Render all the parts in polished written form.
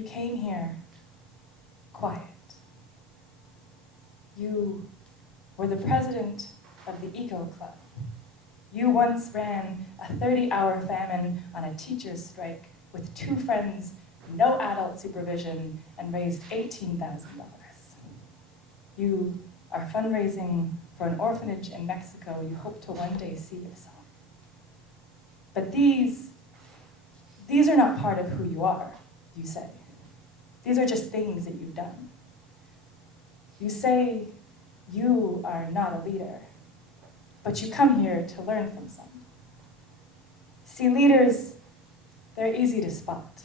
You came here quiet. You were the president of the Eco Club. You once ran a 30-hour famine on a teacher's strike with 2 friends, no adult supervision, and raised $18,000. You are fundraising for an orphanage in Mexico you hope to one day see yourself. But these are not part of who you are, you say. These are just things that you've done. You say you are not a leader, but you come here to learn from some. See, leaders, they're easy to spot.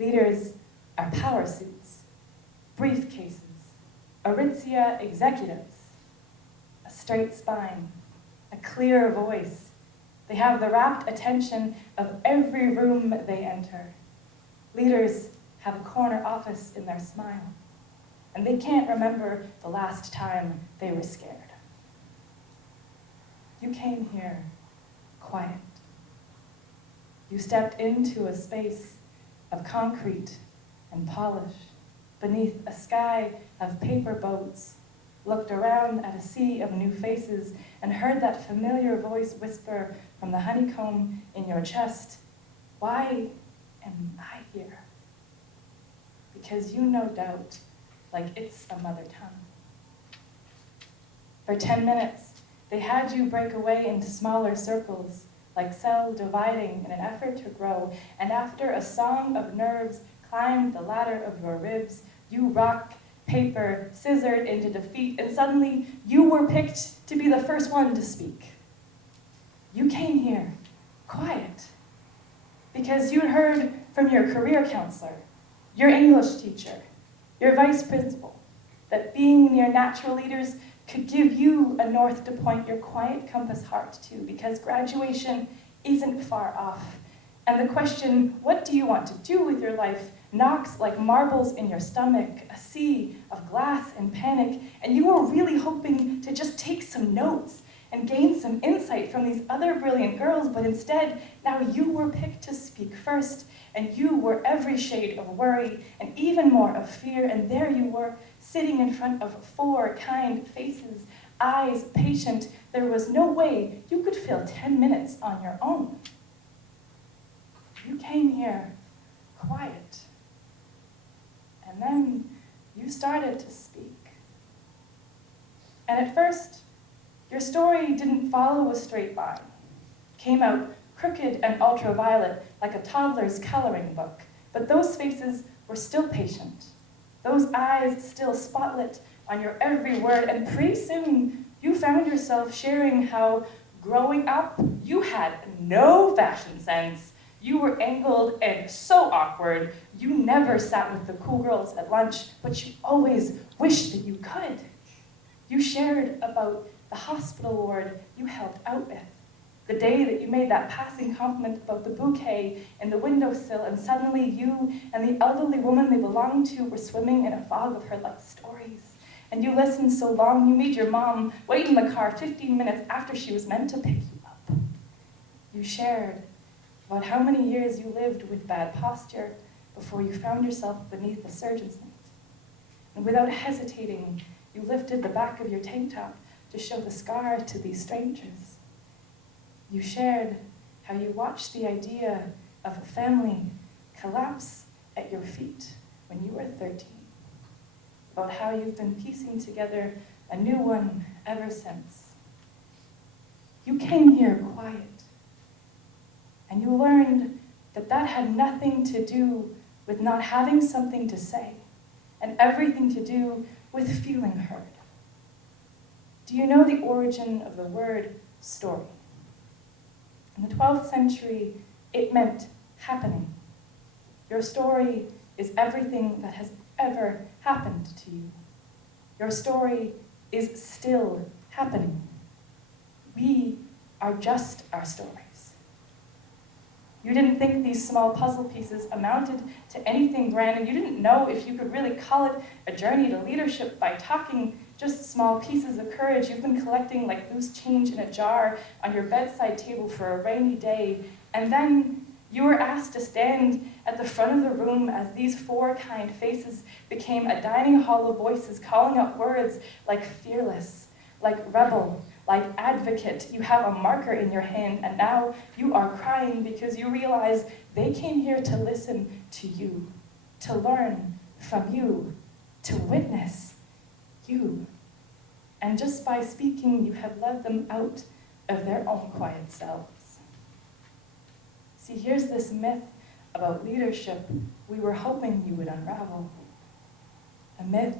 Leaders are power suits, briefcases, Aritzia executives, a straight spine, a clear voice. They have the rapt attention of every room they enter. Leaders have a corner office in their smile, and they can't remember the last time they were scared. You came here quiet. You stepped into a space of concrete and polish, beneath a sky of paper boats, looked around at a sea of new faces, and heard that familiar voice whisper from the honeycomb in your chest, "Why am I here?" Because you no doubt, like it's a mother tongue. For 10 minutes, they had you break away into smaller circles, like cells dividing in an effort to grow, and after a song of nerves climbed the ladder of your ribs, you rock, paper, scissored into defeat, and suddenly you were picked to be the first one to speak. You came here quiet because you'd heard from your career counselor, your English teacher, your vice principal, that being near natural leaders could give you a north to point your quiet compass heart to, because graduation isn't far off. And the question, what do you want to do with your life, knocks like marbles in your stomach, a sea of glass and panic, and you were really hoping to just take some notes and gain some insight from these other brilliant girls, but instead, now you were picked to speak first, and you were every shade of worry and even more of fear, and there you were, sitting in front of 4 kind faces, eyes patient. There was no way you could fill 10 minutes on your own. You came here quiet, and then you started to speak. And at first, your story didn't follow a straight line. It came out crooked and ultraviolet like a toddler's coloring book, but those faces were still patient. Those eyes still spotlit on your every word, and pretty soon you found yourself sharing how growing up you had no fashion sense. You were angled and so awkward. You never sat with the cool girls at lunch, but you always wished that you could. You shared about the hospital ward you helped out with, the day that you made that passing compliment about the bouquet in the windowsill, and suddenly you and the elderly woman they belonged to were swimming in a fog of her life stories. And you listened so long, you made your mom wait in the car 15 minutes after she was meant to pick you up. You shared about how many years you lived with bad posture before you found yourself beneath a surgeon's knife. And without hesitating, you lifted the back of your tank top to show the scar to these strangers. You shared how you watched the idea of a family collapse at your feet when you were 13, about how you've been piecing together a new one ever since. You came here quiet, and you learned that that had nothing to do with not having something to say, and everything to do with feeling heard. Do you know the origin of the word story? In the 12th century, it meant happening. Your story is everything that has ever happened to you. Your story is still happening. We are just our stories. You didn't think these small puzzle pieces amounted to anything grand, and you didn't know if you could really call it a journey to leadership by talking just small pieces of courage you've been collecting like loose change in a jar on your bedside table for a rainy day. And then You were asked to stand at the front of the room as these four kind faces became a dining hall of voices calling out words like fearless, like rebel, like advocate. You have a marker in your hand, and now you are crying because you realize they came here to listen to you, to learn from you, to witness you. And just by speaking, you have led them out of their own quiet selves. See, here's this myth about leadership we were hoping you would unravel. A myth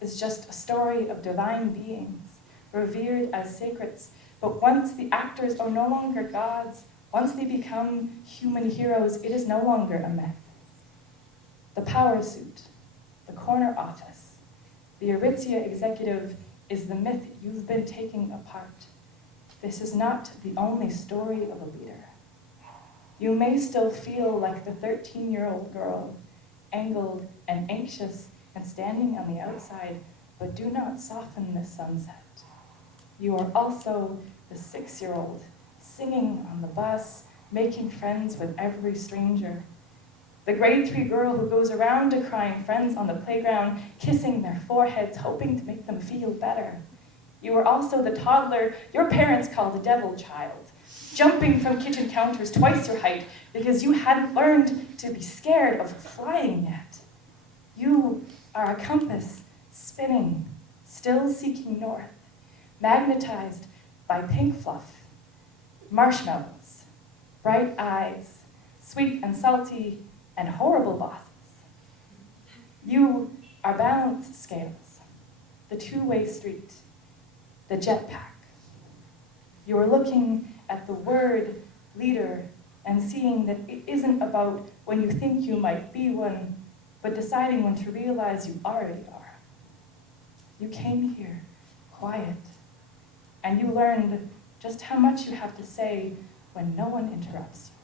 is just a story of divine beings, revered as sacreds, but once the actors are no longer gods, once they become human heroes, it is no longer a myth. The power suit, the corner office, the Aritzia executive is the myth you've been taking apart. This is not the only story of a leader. You may still feel like the 13-year-old girl, angled and anxious and standing on the outside, but do not soften the sunset. You are also the 6-year-old, singing on the bus, making friends with every stranger. The grade 3 girl who goes around decrying friends on the playground, kissing their foreheads, hoping to make them feel better. You are also the toddler your parents call the devil child, jumping from kitchen counters twice your height because you hadn't learned to be scared of flying yet. You are a compass spinning, still seeking north, magnetized by pink fluff, marshmallows, bright eyes, sweet and salty, and horrible bosses. You are balance scales, the two-way street, the jetpack. You are looking at the word leader and seeing that it isn't about when you think you might be one, but deciding when to realize you already are. You came here quiet, and you learned just how much you have to say when no one interrupts you.